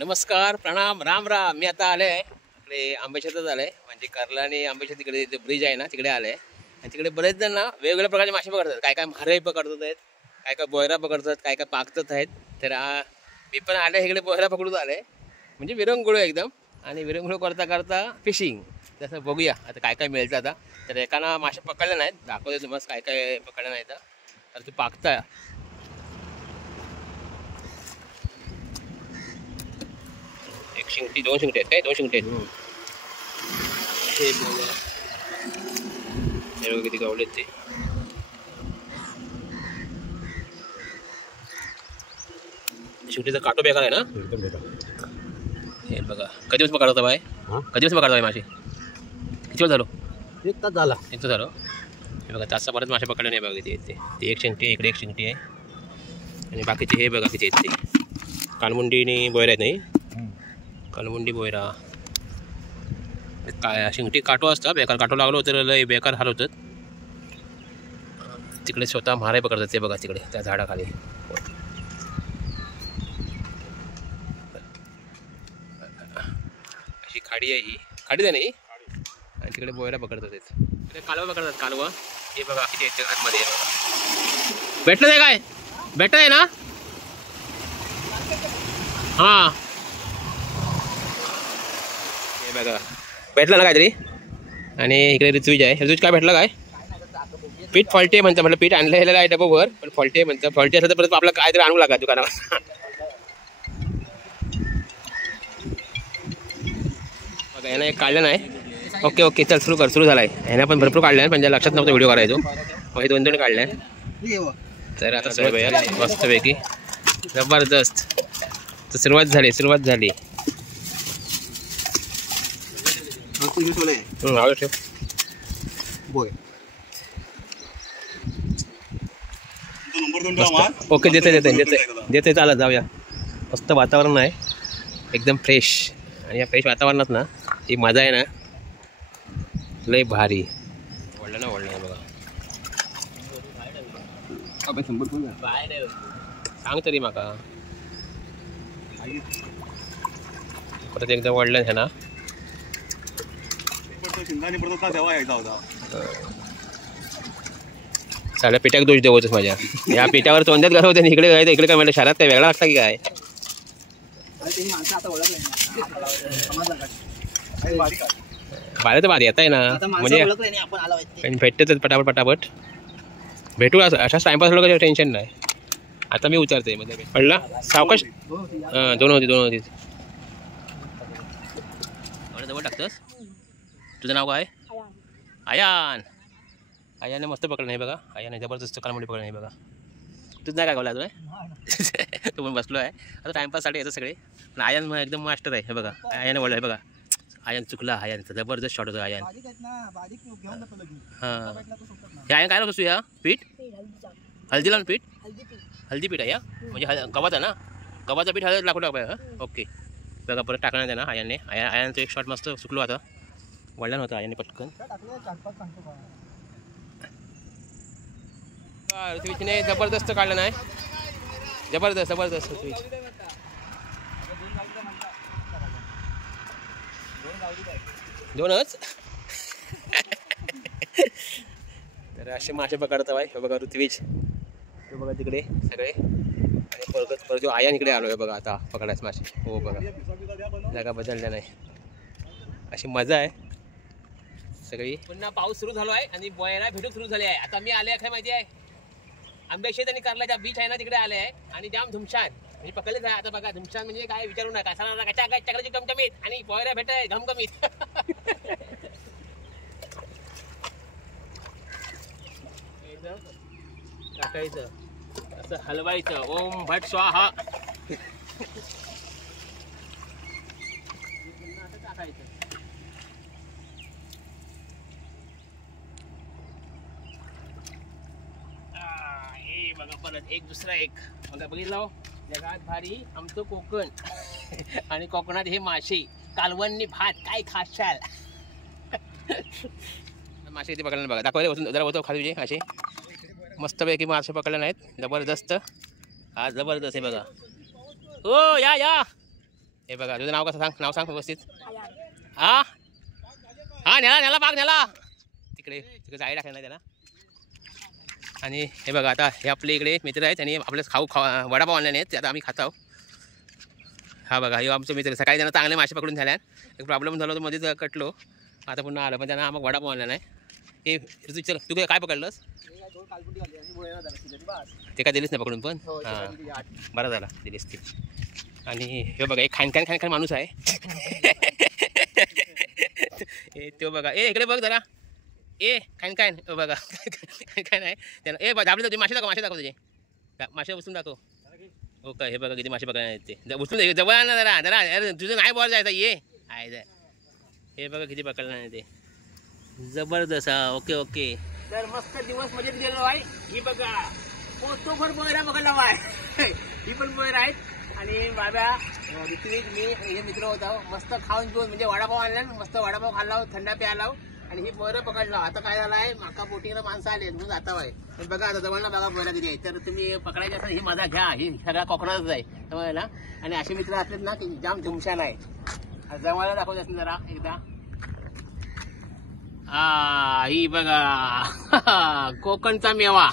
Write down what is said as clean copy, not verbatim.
नमस्कार, प्रणाम, राम राम. मी आता आले इकडे आंबेशेतात आले, म्हणजे कर्ला आणि आंबेशेत तिकडे ब्रिज आहे ना, तिकडे आले. आणि तिकडे बरेच जण ना वेगवेगळ्या प्रकारचे मासे पकडतात. काय काय म्हारई पकडतात आहेत, काय काय बोयरा पकडतात, काय काय पाकतात आहेत. तर मी पण आले इकडे बोयरा पकडून आले, म्हणजे विरंगुळ एकदम. आणि विरंगुळ करता करता फिशिंग तसं बघूया आता काय काय मिळतं. आता तर एकानं मासे पकडले नाहीत, दाखवते तुम्हाला काय काय पकडले नाहीत. तर ते पाकता एक शिंगटी, दोन शिंगटे आहेत काय, दोन शिंगटे आहेत. हे बघा किती गावलेत ते. शिंगटीचा काटो बेकार आहे ना. हे बघा कधी दिवस पकडता बाय, कधी दिवस पकडता बाय मासे, किती वेळ झालो, एक तास झाला. एक झालो. हे बघा तासा परत मासे पकडले नाही बघा. ते एक शिंगटी आहे, इकडे एक शिंगटी आहे. आणि बाकीचे हे बघा किती आहेत ते. कानमुंडी आणि बोयरा आहेत नाही, कानमुंडी बोयरा. काय शिंगटी काटो असता, बेकार काटो लागलो तर लय बेकार हाल होतात. तिकडे स्वतः म्हारे पकडतात ते बघा तिकडे त्या झाडाखाली. अशी खाडी आहे, ही खाडी आहे नाही. आणि तिकडे बोयरा पकडतात तिकडे कालवा पकडतात, कालवा. हे बघा किती आहेत आतमध्ये. भेटलं आहे काय, भेटत आहे ना. हां हे बघा भेटलं ना काहीतरी. आणि इकडे ऋतुज आहे. ऋतुज काय भेटलं काय, पीठ फॉल्टी म्हणतं. म्हटलं पीठ आणलेलं आहे डबोवर, पण फॉल्टी म्हणतं. फॉल्टी असलं तर परत आपलं काहीतरी आणू लागा दुकानावर. बघा यानं एक काढलं नाही. ओके ओके चल सुरू कर, सुरू झाला आहे. ह्यानं पण भरपूर काढलं आहे, पण लक्षात नव्हतं व्हिडिओ करायचो. मग हे दोन दोन काढले आहे. तर आता सुरू आहे मस्तपैकी, जबरदस्त. तर सुरुवात झाली, सुरुवात झाली. ओके देते देते देते देते चालत जाऊया. मस्त वातावरण आहे, एकदम फ्रेश. आणि या फ्रेश वातावरणात ना ही मजा आहे ना, लय भारी. वळलं ना, वळलं बघा. सांग तरी माका परत एकदा वळलं आहे ना. साड्या पिठाक दोष देवतच माझ्या. या पिठावर तोंडात घालवते, इकडे काय इकडे काय म्हणलं. शहरात काय वेगळा लागता की काय. भारी तर भारी येत आहे ना, म्हणजे भेटतेच पटापट पटापट भेटू. अशाच टाइमपास लोक टेन्शन नाही. आता मी उतरते मध्ये पडला सावकाश. दोन होती, दोन होती. जवळ टाकतस. तुझं नाव काय. आयान. आयाने मस्त पकडलं नाही बघा. आयाने जबरदस्त कालमुंडी पकडलं नाही बघा. तुझं नाही काय गावला तुला. तू पण बसलो आहे आता टाइमपाससाठी यायचं सगळे. पण आयान एकदम मास्टर आहे. हे बघा आयाने वळलं आहे बघा. आयान चुकला. आयानचा जबरदस्त शॉट होता आयान. हां हे आयान काय लागतो तू. ह्या पीठ हळदी लावून पीठ, हळदी पीठ आहे या, म्हणजे गव्हाचा ना, गव्हाचा पीठ हळद लागू टाकाय. हां ओके बघा परत टाकणार आहे ना आयानने. आयानचं एक शॉट मस्त चुकलो. आता वळला नव्हता आयाने पटकन. ऋतुविजने जबरदस्त काढलं नाही, जबरदस्त जबरदस्त ऋतुविज. दोनच. तर असे मासे पकडता बाय. हे बघा ऋतुविज, हे बघा तिकडे सगळे. आणि परत आयान इकडे आलो आहे बघा आता पकडायचं मासे. हो बघा जागा बदलल्या नाही, अशी मजा आहे सगळी. पुन्हा पाऊस सुरू झालो आहे आणि बोयरा भेटून सुरू झाले आहे. आता मी आले काय माहिती आहे, आंबेशेत आणि कर्लाच्या बीच आहे ना तिकडे आले आहे. आणि जाम धुमशान म्हणजे पकडलेच आहे. आता बघा धुमशान म्हणजे काय विचारू नका. चकड्याची टमटमीत आणि बोयरा भेट आहे घमघमीत. टाकायचं असं हलवायचं. ओम भट स्वाहा. टाकायचं. हे बघा परत एक दुसरा एक बघा. बघितलं जगात भारी आमचं कोकण. आणि कोकणात हे मासे कालवणनी भात काय खाशाल. मासे इथे पकडले बघा. दाखवले जरा होतो खाली तुझे असे मस्तपैकी मासे पकडले नाहीत. जबरदस्त. आज जबरदस्त आहे बघा. हो या या हे बघा तुझं नाव कसं सांग, नाव सांग व्यवस्थित. हा हा नेला पाक नेला तिकडे तिकडे जाई टाकलं ना त्याला. आणि हे बघा आता हे आपले इकडे मित्र आहेत आणि आपल्याला वडापाव आणल्याने आहेत, आता आम्ही खात आहोत. हा बघा हे आमचे मित्र सकाळी त्यांना चांगले मासे पकडून झाल्या. एक प्रॉब्लेम झाला होता मध्येच कटलो, आता पुन्हा आलं पण त्यांना आम्हाला वडापाव आणला नाही. हे चल तू काय पकडलंस ते काय दिलीस नाही पकडून पण. हां बरं झाला दिलीस ते. आणि हे बघा एक खानखान माणूस आहे. तो बघा इकडे बघ जरा खानखान बघा खानखान आहे त्याला. दाबले तुझे मासे दाखव तुझे मासे उचलून दाखव. हो का हे बघा किती मासे पकडणार आहेत ते. उचलून जवळ ना जरा अरे तुझं नाही बॉल जायचा आहे. हे बघा किती पकडणार आहे ते. जबरदस्त. ओके तर मस्त दिवस मजेत गेलो आहे. ही बघा तो पण पोयरा पकडला आहे. ही पण पोयरा आहेत. आणि बाबा ऋत्विक मी हे मित्र होता. मस्त खाऊन पिऊन म्हणजे वडापाव आणला, मस्त वडापाव खाल्ला, थंडा प्यायला आणि ही पोयरं पकडला. आता काय झालं आहे माका बोटिंगला माणसं आले म्हणून जाता आहे. पण बघा आता जवळ ना बघा पोयरा किती आहे. तर तुम्ही पकडायची असेल ही मजा घ्या. ही सगळा कोकणातच आहे जवळला. आणि असे मित्र असलेत ना की जाम धुमशान आहे. जवळला दाखवत असेल जरा एकदा. ही बघा कोकणचा मेवा.